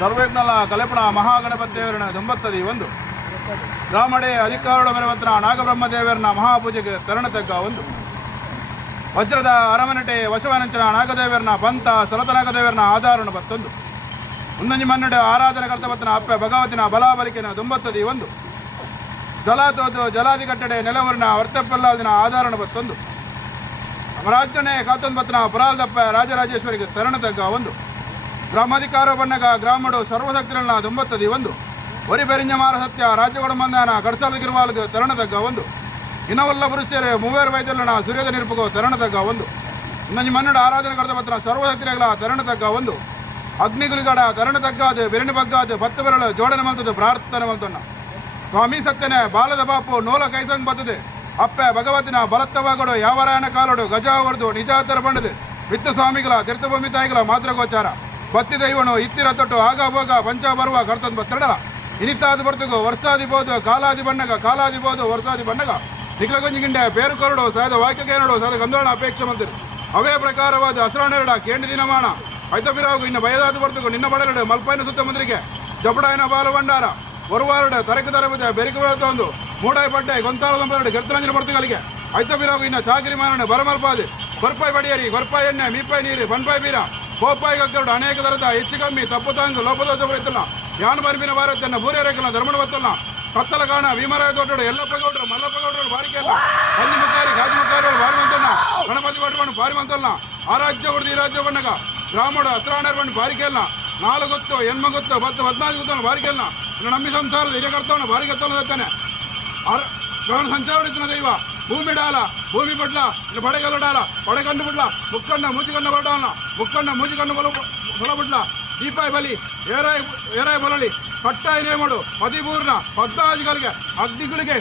ಸರ್ವೇಜ್ಞಲ ಕಲೆಪಣ ಮಹಾಗಣಪತಿಯವರನ 91 ಗ್ರಾಮಡೆ ಅಧಿಕಾರಗಳ ಮೆರವತ್ತಿನ ನಾಗಬ್ರಹ್ಮದೇವರನ ಮಹಾಪೂಜೆಗೆ ತರಣತಕ್ಕ ಒಂದು ವಜ್ರದ ಅರಮನಟೆ ವಶವನಂಚನ ನಾಗದೇವರನ ಪಂತ ಸಲತನಾಗದೇವರನ ಆಧಾರಣ 21 ಮುಂದಂಜಿ ಮನ್ನಡೆ ಆರಾಧನೆ ಕರ್ತವತ್ತನ ಅಪ್ಪೆ ಭಗವತಿನ ಬಲಾಬಲಿಕೆನ 91 ಜಲಾತೋದು ಜಲಾದಿ ಕಟ್ಟಡೆ ನೆಲವೂರಿನ ವರ್ತಪಲ್ಲಾದಿನ ಆಧಾರಣ 21 ಅಮರಾಜ್ಯನೆ ಕಾತೊಂಬತ್ತನ ಪುರಾಲ್ದಪ್ಪ ರಾಜರಾಜೇಶ್ವರಿಗೆ ತರಣತಕ್ಕ ಒಂದು ಗ್ರಾಮಾಧಿಕಾರ ಬಣ್ಣಗ ಗ್ರಾಮಡು ಸರ್ವಶಕ್ತಿಗಳನ್ನ 91 ಒರಿ ಬೆರಿಂಜಮಾರ ಸತ್ಯ ರಾಜ್ಯಗಳು ಮಂದಾನ ಕಡಸಾಲ ಗಿರ್ವಾಲ್ಗೆ ತರಣತಕ್ಕ ಒಂದು ಇನ್ನವಲ್ಲ ಪುರುಷರೇ ಮೂವೇರು ವೈದ್ಯಲನ ಸೂರ್ಯದ ನಿರ್ಪಗೋ ತರಣತಕ್ಕ ಒಂದು ಇನ್ನೊಂದು ಮನ್ನಡ ಆರಾಧನೆ ಕರೆದ ಪತ್ರ ಸರ್ವಶಕ್ತಿಗಳ ತರಣತಕ್ಕ ಒಂದು ಅಗ್ನಿಗುಲಿಗಡ ತರಣತಕ್ಕಾದ ಬೆರಣಿ ಬಗ್ಗಾದ 10 ಬೆರಳು ಜೋಡಣೆ ಮಲ್ತದ್ದು ಪ್ರಾರ್ಥನೆ ಮಲ್ತನ್ನ ಸ್ವಾಮಿ ಸತ್ಯನೇ ಬಾಲದ ಬಾಪು ನೋಲ ಕೈಸಂಗ್ ಬರ್ತದೆ ಅಪ್ಪೆ ಭಗವತಿನ ಬಲತ್ತವಗಳು ಯಾವರಾಯನ ಕಾಲೋಡು ಗಜ ಹೊಡೆದು ನಿಜಾತರ ಬಂಡದೆ ವಿತ್ತು ಸ್ವಾಮಿಗಳ ತೀರ್ಥಭೂಮಿ ತಾಯಿಗಳ ಮಾತ್ರ ಗೋಚಾರ ಬತ್ತಿ ದೈವನು ಇತ್ತಿರ ತೊಟ್ಟು ಆಗ ಹೋಗ ಪಂಚ ಬರುವ ಕರ್ತಂದು ಬತ್ತಡಲ ಇನಿತಾದ ಬರ್ತಗೋ ವರ್ಷಾದಿ ಬೋದು ಕಾಲಾದಿ ಬಣ್ಣಗ ಕಾಲಾದಿ ಬೋದು ವರ್ಷಾದಿ ಬಣ್ಣಗ ನಿಖಲಗೊಂಜಿಗಿಂಡೆ ಬೇರು ಕೊರಡು ಸಾಯದ ವಾಕ್ಯಕೇನಡು ಸಾದ ಗಂಧೋಣ ಅಪೇಕ್ಷೆ ಮಂದಿರು ಅವೇ ಪ್ರಕಾರವಾದ ಹಸರಾನೆರಡ ಕೇಂದ್ರ ದಿನಮಾನ ಐತಪಿರಾಗು ಇನ್ನು ಬಯದಾದ ಬರ್ತಗೋ ನಿನ್ನ ಬಡಲಡೆ ಮಲ್ಪೈನ ಸುತ್ತ ಮಂದಿರಿಗೆ ಜಪಡಾಯನ ಬಾಲು ಭಂಡಾರ ಒರುವಾರಡೆ ತರಕ ತರಬದೆ ಬೆರಿಕೆ ಒಂದು ಮೂಡಾಯಿ ಪಡ್ಡೆ ಗೊಂತಾಳದ ಬೆರಡು ಗೆರ್ತರಂಜನ ಬರ್ತಗಳಿಗೆ ಐತಪಿರಾಗು ಇನ್ನು ಚಾಕಿರಿ ಮಾನನೆ ಬರಮಲ್ಪಾದೆ ಬರ್ಪಾಯಿ ಬಡಿಯರಿ ಬರ್ಪಾಯಿ ಎಣ್ಣೆ ಮೀಪಾಯಿ ನೀರು ಬನ್ಪಾಯಿ ಬೀರ ಕೋಪಾಯಿ ಗಕ್ಕರುಡು ಅನೇಕ ತರದ ಹೆಚ್ಚು ಕಮ್ಮಿ ತಪ್ಪು ತಾಂಗು ಲೋಪದೋಷ ಬರುತ್ತಲ್ಲ ಯಾನ್ ಬರ್ಬಿನ ಭಾರತನ್ನ ಬೂರೇರೇಕಲ್ಲ ಧರ್ಮಣ ಬತ್ತಲ್ಲ ಕತ್ತಲ ಕಾಣ ಭೀಮರಾಯ ತೋಟಡು ಎಲ್ಲಪ್ಪ ಗೌಡರು ಮಲ್ಲಪ್ಪ ಗೌಡರು ಬಾರಿಕೆಲ್ಲ ಹಂದಿ ಮುಕ್ಕಾರಿ ಗಾಜು ಮುಕ್ಕಾರಿ ಬಾರಿ ಮಂತಲ್ಲ ಗಣಪತಿ ಭಟ್ಕೊಂಡು ಬಾರಿ ಮಂತಲ್ಲ ಆ ರಾಜ್ಯ ಹೊಡೆದು ಈ ರಾಜ್ಯ ಬಣ್ಣಗ ಗ್ರಾಮೋಡು ಹತ್ರಾಣರ್ ಬಂದು ಬಾರಿಕೆಲ್ಲ 4 ಗೊತ್ತು ಹೆಣ್ಮ ಗೊತ್ತು 10 14 ಗೊತ್ತು ಬಾರಿಕೆಲ್ಲ ನಮ್ಮಿ ಸಂಸಾರದ ಹಿರಿಯ ಕರ್ತವನು ಬಾರಿ ಕರ್ತವನು ಗ್ರಹಣ ಸಂಚಾರ ದೈವ ಭೂಮಿ ಡಾಲ ಭೂಮಿ ಬಡ್ಲ ಬಡೆಗಲ್ಲ ಡಾಲ ಬಡೆಗಂಡು ಬಿಡ್ಲ ಮುಕ್ಕಂಡ ಮೂಜಿಗಂಡ ಬಡವನ ಮುಕ್ಕಂಡ ಮೂಜಿಗಂಡು ಹೊಲ ಬಿಡ್ಲ ದೀಪಾಯಿ ಬಲಿ ಏರಾಯಿ ಬಲಳಿ ಕಟ್ಟಾಯಿ ನೇಮಡು ಮದಿಪೂರ್ಣ 14 ಅಗ್ನಿಗಳಿಗೆ